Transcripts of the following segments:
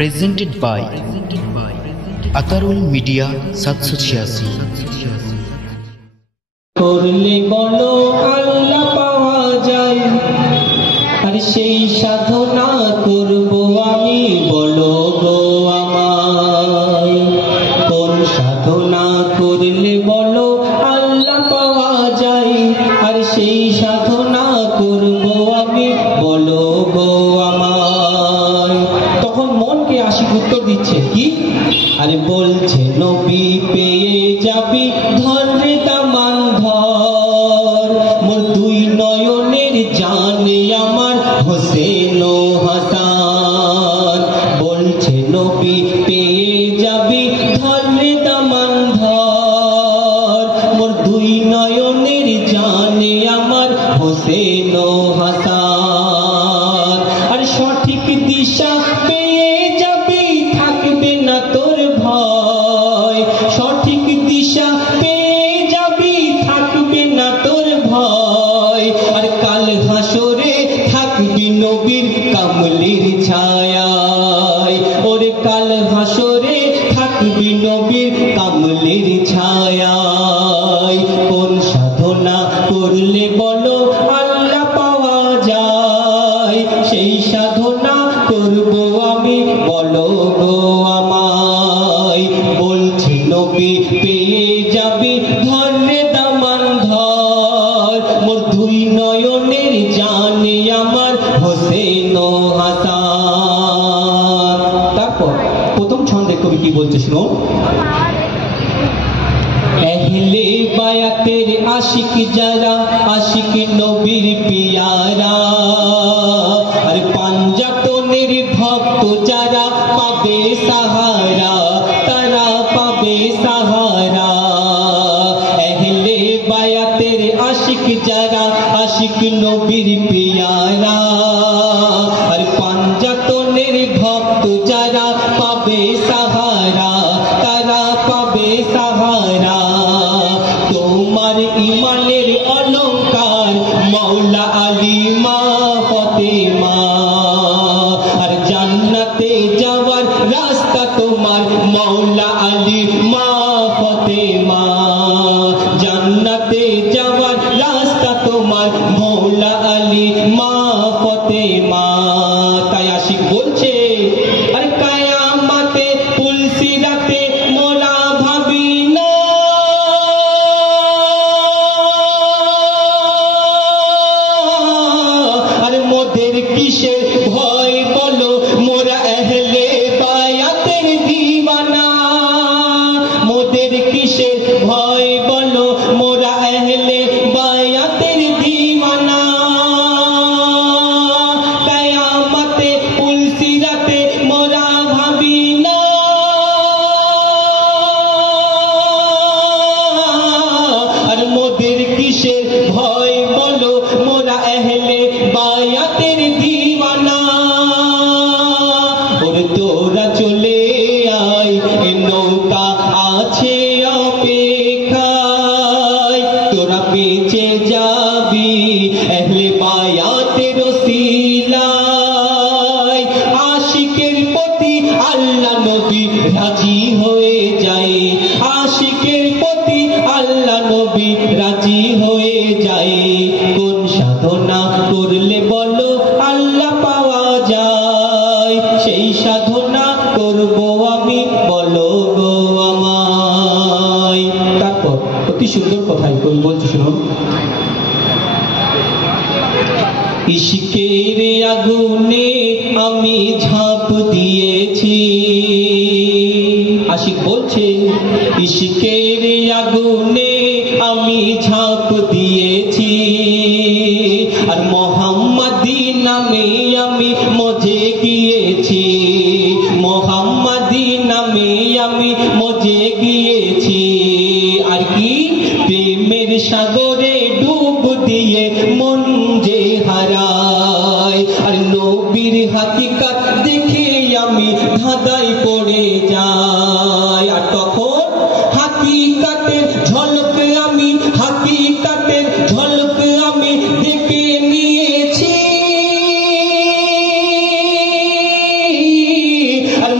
presented by Atarul Media 786 করলে বলো আল্লাহ পাওয়া যায় আর সেই সাধনা করব আমি বলো গো আমায় কোন সাধনা করলে বলো আল্লাহ পাওয়া যায় আর সেই সাধনা করব আমি বলো গো আমায় তখন মনকে আশিক উত্তর দিচ্ছে কি আরে বলছে নবী পেয়ে যাবি ধরে দামান ধর মোর দুই নয়নের জানে আমার হোসেন ও হাসান বলছে নবী পেয়ে যাবি ধরে দামান ধর মোর দুই নয়নের জানে আমার হোসেন ও হাসান আর সঠিক দিশা পেয়ে যাবি থাকবে না তোর ভয় সঠিক দিশা পেয়ে যাবি থাকবে না তোর ভয় আর কাল হাসরে থাকবি নবীর কামলির ছায়ায় ওরে কাল হাসরে থাকবি নবীর কামলির ছায়ায় কোন সাধনা করলে বলো আল্লাহ পাওয়া যায় সেই সাধনা করব আমি বলো গো আমায় বলছে নবী পেয়ে যাবি ধরে দামান ধর মোর দুই নয়নের জানে আমার হোসেন ও হাসান তারপর প্রথম ছন্দে কবি কি বলছে শুনো এহলে বায়াতের আশিক যারা আশিক নবীর পিয়ারা আর পাঞ্জাতনের ভক্ত যারা পাবে সাহারা তারা পাবে সাহারা এহলে বায়াতের আশিক যারা আশিক নবীর পিয়ারা আর পাঞ্জাতনের ভক্ত যারা পাবে সাহারা তারা পাবে সাহারা তোমার ইমানের অলংকার মৌলা আলী মা ফাতেমা আর জান্নাতে যাওয়ার রাস্তা তোমার মৌলা আলী মা ফাতেমা জান্নাতে যাওয়ার রাস্তা তোমার মৌলা আলী মা ফাতেমা তাই আশিক বলছে আর কিয়ামতে পুলসিরাতে মোরা ভাবি না আর মোদের কিসের ভয় বলো মোরা আহলে বায়াতের দিওয়ানা মোদের কিসের ভয় বলো মোরা আহলে বায়াতের দিওয়ানা কিয়ামতে পুলসিরাতে মোরা ভাবি না আর মোদের কিসের ভয় বলো মোরা আহলে বায়াতের দিওয়ানা ওরে তোরা চলে আয় এ নৌকা আছে অপেক্ষায় তোরা বেঁচে যাবি আহলে বায়াতের ওসিলায় আশিকের প্রতি আল্লাহ নবী রাজি হয়ে যায় আশিকের প্রতি আল্লাহ নবী রাজি হয়ে যায় কোন সাধনা করলে বলো আল্লাহ পাওয়া যায় সেই সাধনা করব আমি বলো গো আমায় তারপর অতি সুন্দর কথাই কোন বলছি শুনুন ইশকের আগুনে আমি ঝাঁপ দিয়েছি আশিক বলছে ইশকের আগুনে আমি ঝাঁপ দিয়েছি আর মোহাম্মদী নামে আমি মজে গিয়েছি মোহাম্মদী নামে আমি মজে গিয়েছি আর কি প্রেমের সাগরে ডুব দিয়ে মন যে হারায় আর নবীর হাকিকত দেখে আমি ধাঁধায় পড়ে যাই আর তখন হাকিকতের ঝলক আমি দেখে নিয়েছি আর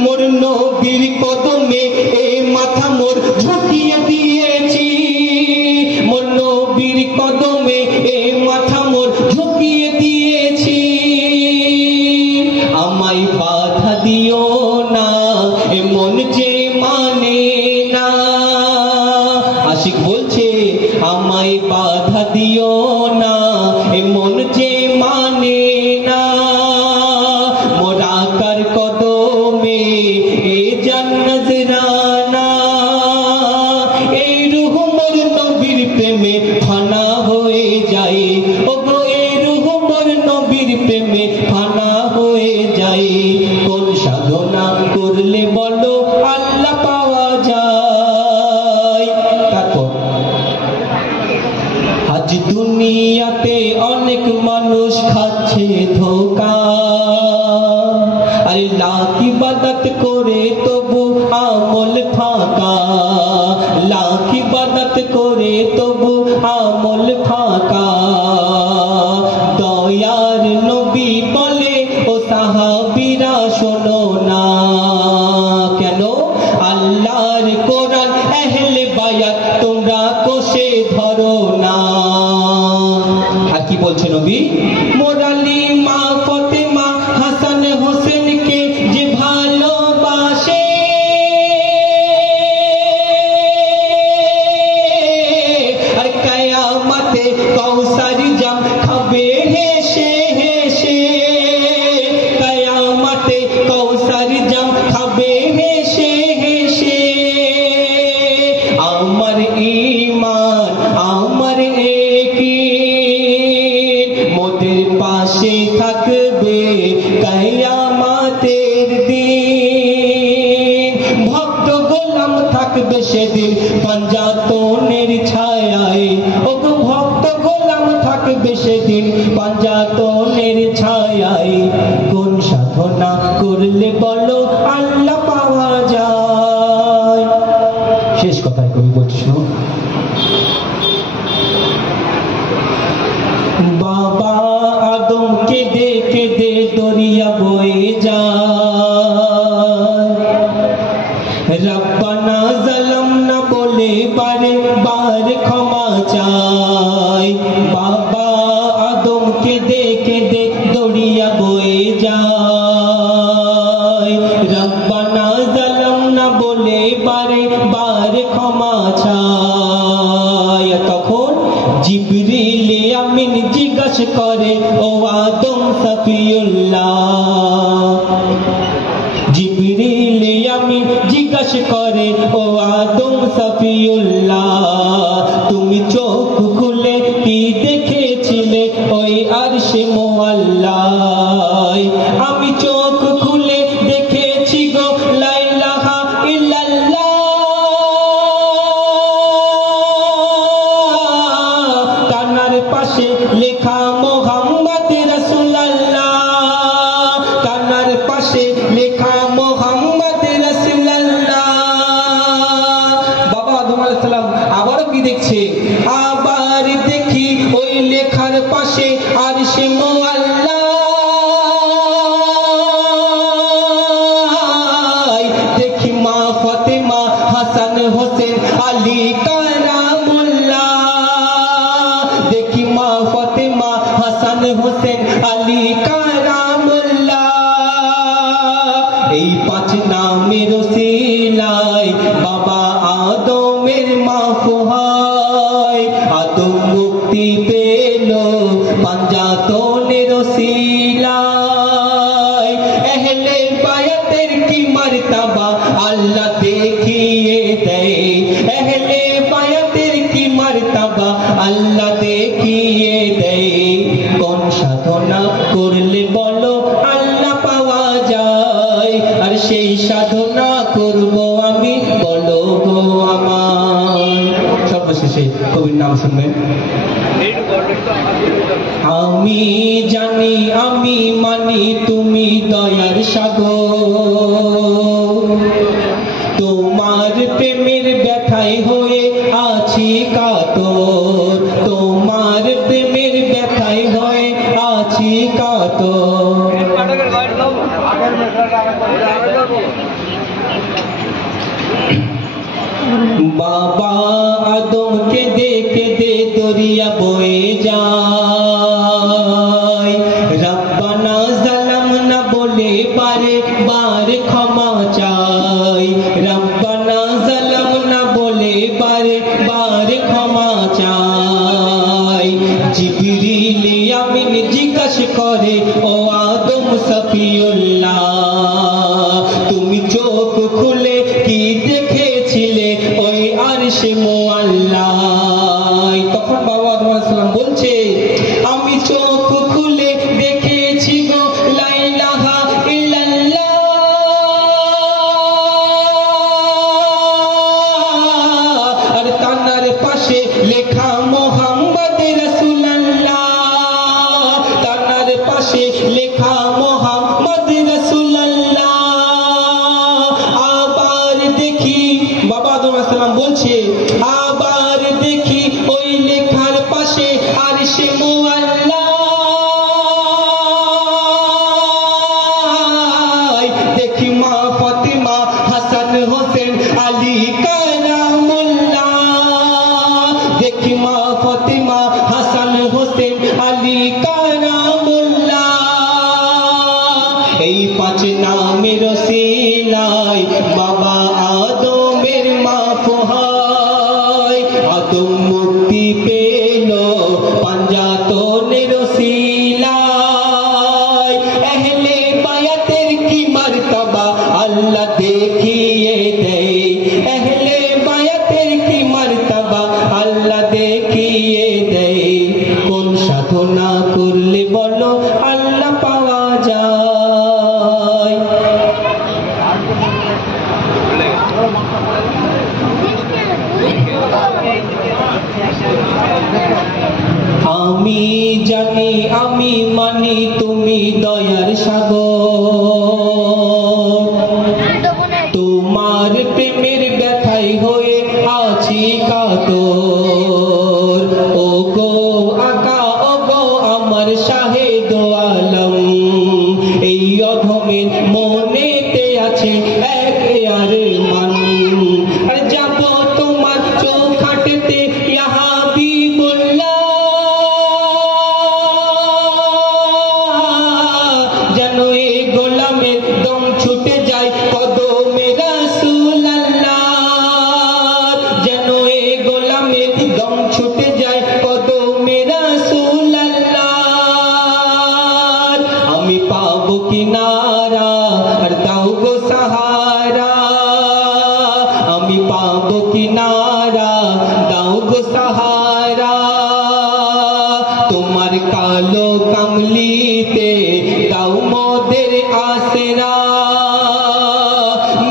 আরে লাখ ইবাদত করে তবু আমল ফাঁকা, লাখ ইবাদত করে তবু আমল ফাঁকা। দয়ার নবী বলে ও সাহাবীরা শোনো না, কেন? আল্লাহর কোরআন আহলে বায়াত তোমরা কোষে ধরো না। আর কি বলছে নবী? মোরালি মা ফাতেমা হাসান হোসেনকে যে ভালোবাসে, আর কিয়ামতে কাউসার জাম খাবে হেসে হেসে, কিয়ামতে কাউসার জাম খাবে হেসে হেসে। আমার ঈমান আমার ইয়াকিন মোদের পাশে থাকবে কিয়ামতের দিন। ভক্ত গোলাম থাকবে সেদিন পাঞ্জাতনের ছায়ায়, ও ভক্ত গোলাম থাকবে সেদিন পাঞ্জাতনের ছায়ায়। কোন সাধনা করলে বলো আল্লাহ পাওয়া যায়? শেষ কথায় কবি বলছো, বাবা আদমকে দেখে দে দরিয়া বয়ে যায়, রব্বানা জালামনা বলে বারে বার ক্ষমা চাই। বাবা আদমকে দেখে দে দরিয়া বয়ে যায়, রব্বানা জালামনা বলে বারে বার ক্ষমা চাই। তখন জিবরিল আমিন জিজ্ঞাসা করে ও আদম সফিউল্লাহ, জিবরিল আমিন জিজ্ঞাসা করে ও আদম সফিউল্লাহ, তুমি চোখ খুলে কি দেখেছিলে ওই আরশে মুআল্লায়? আমি চোখ খুলে দেখেছি গো লা ইলাহা ইল্লাল্লাহ, কানার পাশে লেখা মোহাম্মদ রাসূলুল্লাহ, কানার পাশে লেখা মোহাম্মদ রাসূলুল্লাহ। বাবা আদম আলাইহিস সালাম আবারও কি দেখছে? আবার দেখি ওই লেখার পাশে আরশে মুআল্লা, দেখি মা ফাতেমা হাসান হোসেন আলী কারামুল্লাহ, দেখি মা ফাতেমা হাসান হোসেন আলী কারামুল্লাহ। এই পাঁচ নামের ওসিলায় বাবা আদমের মাফ হয়, আদম মুক্তি পেল পাঞ্জাতনের ওসিলায়। আহলে বায়াতের কি মারতাবা আল্লাহ দেখিয়ে দেয়, আহলে বায়াতের কি মারতাবা আল্লাহ দেখিয়ে দেয়। কোন সাধনা করলে বলো আল্লাহ পাওয়া যায়? আর সেই সাধনা করব আমি, বলো গো আমায়। সর্বশেষে কবির নাম শুনবেন। আমি জানি আমি মানি তুমি দয়ার সাগর, তোমার প্রেমের ব্যথায় হয়ে আছি কাতর, তোমার প্রেমের ব্যথায় হয়ে আছি কাতর। বাবা আদমকে দেখে দে দরিয়া বয়ে যায়, রব্বানা জালামনা বলে বারে বার ক্ষমা চাই, রব্বানা জালামনা বলে বারে বার ক্ষমা চাই। জিবরিল আমিন জিজ্ঞাসা করে ও আদম সফিউল্লাহ, তুমি চোখ খুলে কি দেখেছিলে ওই আরশে মুআল্লায়? তখন বাবা আদম আলাইহিস সালাম বলছে, আমি চোখ খুলে দেখেছি গো লা ইলাহা ইল্লাল্লাহ, আর তানার পাশে লেখা মোহাম্মদ রাসূলুল্লাহ, তানার পাশে লেখা মোহাম্মদ রাসূলুল্লাহ। পাঁচ নামের ওসিলায় বাবা আদমের মাফ হয়। আদম মুক্তি পেল পাঞ্জাতনের ওসিলায়। আহলে বায়াতের কি মারতবা আল্লাহ দেখিয়ে দেয়। আহলে বায়াতের কি মারতবা আল্লাহ দেখিয়ে দেয়। কোন সাধনা করলে বলো আল্লাহ পাওয়া যায়। আমি জানি আমি মানি তুমি দয়ার সাগর। তোমার প্রেমের ব্যথায় হয়ে আছি কাতর। ও গো আকা ও গো আমার শাহেদ আলম। এই অধমের মনেতে আছে এক আরমান। আর যাব তোমার চৌখাটতে ইয়া হাবিবুল্লাহ। যেন এই গোলামের দম ছুটে যায় কদমে রাসূলুল্লাহ। যেন এই গোলামের দম ছুটে যায় কদমে রাসূলুল্লাহ। আমি পাবো কিনারা আর দাও গো সাহারা। আমি পাবো কিনারা দাও গো সাহারা। তোমার কালো কামলিতে দাও মোদের আসরা।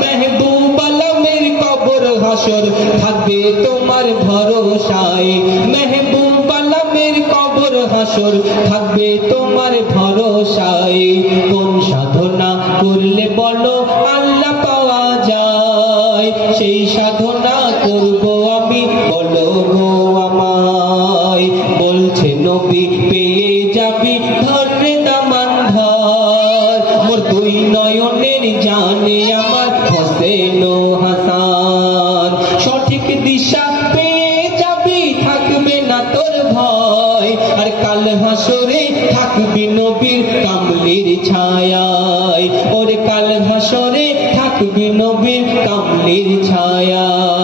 মেহবুব আলমের কবর হাসর থাকবে তোমার ভরসায়। মেহবুব আলমের কবর হাসর থাকবে তোমার ভরসায়। কোন সাধনা করলে বলো আল্লাহ পাওয়া যায়। সেই সাধনা করব আমি বলো গো আমায়। বলছে নবী পেয়ে যাবি ধরে দামান ধর। মোর দুই নয়নের জানে আমার হোসেন ও হাসান। সঠিক দিশা পেয়ে যাবি থাকবে না তোর ভয়। আর কাল হাসরে থাকবি নবীর কামলির ছায়ায়। ওরে কাল হাসরে থাকবি নবীর কামলির ছায়ায়।